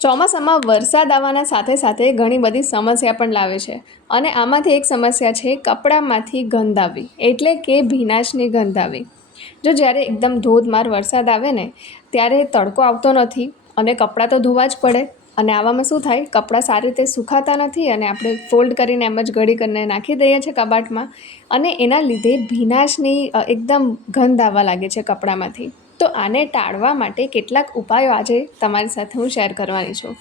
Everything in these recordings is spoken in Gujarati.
ચોમાસામાં વરસાદ આવવાના સાથે સાથે ઘણી બધી સમસ્યા પણ લાવે છે અને આમાંથી એક સમસ્યા છે કપડામાંથી ગંધ આવવી એટલે કે ભીનાશની ગંધ આવવી. જો જ્યારે એકદમ ધોધમાર વરસાદ આવે ને ત્યારે તડકો આવતો નથી અને કપડાં તો ધોવા જ પડે અને આવામાં શું થાય, કપડાં સારી રીતે સુકાતા નથી અને આપણે ફોલ્ડ કરીને એમ જ ઘડી કરીને નાખી દઈએ છીએ કબાટમાં અને એના લીધે ભીનાશની એકદમ ગંધ આવવા લાગે છે કપડામાંથી. તો આને ટાળવા માટે કેટલાક ઉપાયો આજે તમારી સાથે હું શેર કરવાની છું.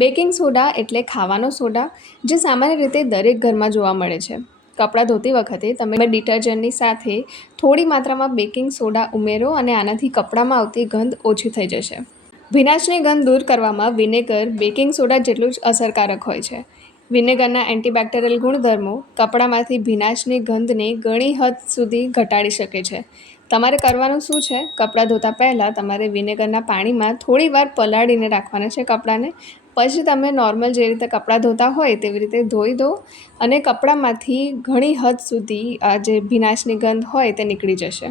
બેકિંગ સોડા એટલે ખાવાનો સોડા, જે સામાન્ય રીતે દરેક ઘરમાં જોવા મળે છે. કપડાં ધોતી વખતે તમે ડિટર્જન્ટની સાથે થોડી માત્રામાં બેકિંગ સોડા ઉમેરો અને આનાથી કપડામાં આવતી ગંધ ઓછી થઈ જશે. ભીનાશની ગંધ દૂર કરવામાં વિનેગર બેકિંગ સોડા જેટલું જ અસરકારક હોય છે. વિનેગરના એન્ટીબેક્ટેરિયલ ગુણધર્મો કપડામાંથી ભીનાશની ગંધને ઘણી હદ સુધી ઘટાડી શકે છે. તમારે કરવાનું શું છે, કપડાં ધોતા પહેલાં તમારે વિનેગરના પાણીમાં થોડી વાર પલાળીને રાખવાના છે કપડાંને. પછી તમે નોર્મલ જે રીતે કપડાં ધોતા હોય તેવી રીતે ધોઈ દો અને કપડાંમાંથી ઘણી હદ સુધી આ જે ભીનાશની ગંધ હોય તે નીકળી જશે.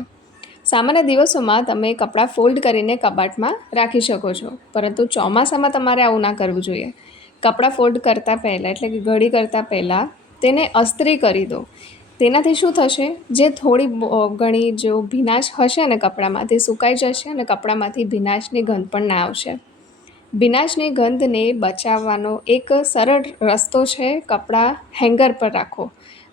સામાન્ય દિવસોમાં તમે કપડાં ફોલ્ડ કરીને કબાટમાં રાખી શકો છો, પરંતુ ચોમાસામાં તમારે આવું ના કરવું જોઈએ. કપડાં ફોલ્ડ કરતાં પહેલાં એટલે કે ઘડી કરતાં પહેલાં તેને અસ્ત્રી કરી દો. તેનાથી શું થશે, જે થોડી ઘણી જો ભીનાશ હશે ને કપડામાં તે સુકાઈ જશે અને કપડામાંથી ભીનાશની ગંધ પણ ના આવશે. ભીનાશની ગંધને બચાવવાનો એક સરળ રસ્તો છે, કપડાં હેંગર પર રાખો.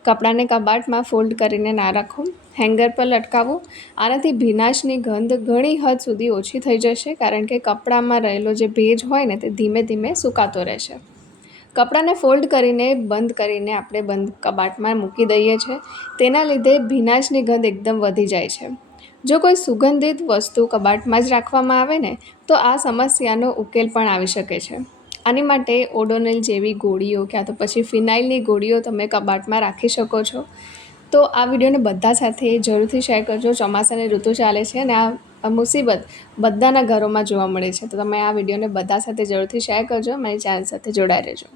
કપડાંને કબાટમાં ફોલ્ડ કરીને ના રાખો, હેંગર પર લટકાવો. આનાથી ભીનાશની ગંધ ઘણી હદ સુધી ઓછી થઈ જશે, કારણ કે કપડામાં રહેલો જે ભેજ હોય ને તે ધીમે ધીમે સુકાતો રહેશે. કપડાંને ફોલ્ડ કરીને બંધ કરીને આપણે બંધ કબાટમાં મૂકી દઈએ છીએ, તેના લીધે ભીનાશની ગંધ એકદમ વધી જાય છે. જો કોઈ સુગંધિત વસ્તુ કબાટમાં જ રાખવામાં આવે ને તો આ સમસ્યાનો ઉકેલ પણ આવી શકે છે. આની માટે ઓડોનિલ જેવી ગોળીઓ ક્યાં તો પછી ફિનાઇલની ગોળીઓ તમે કબાટમાં રાખી શકો છો. તો આ વિડીયોને બધા સાથે જરૂરથી શેર કરજો. ચોમાસાની ઋતુ ચાલે છે અને આ મુસીબત બધાના ઘરોમાં જોવા મળે છે. તો તમે આ વિડીયોને બધા સાથે જરૂરથી શેર કરજો. મારી ચેનલ સાથે જોડાઈ રહેજો.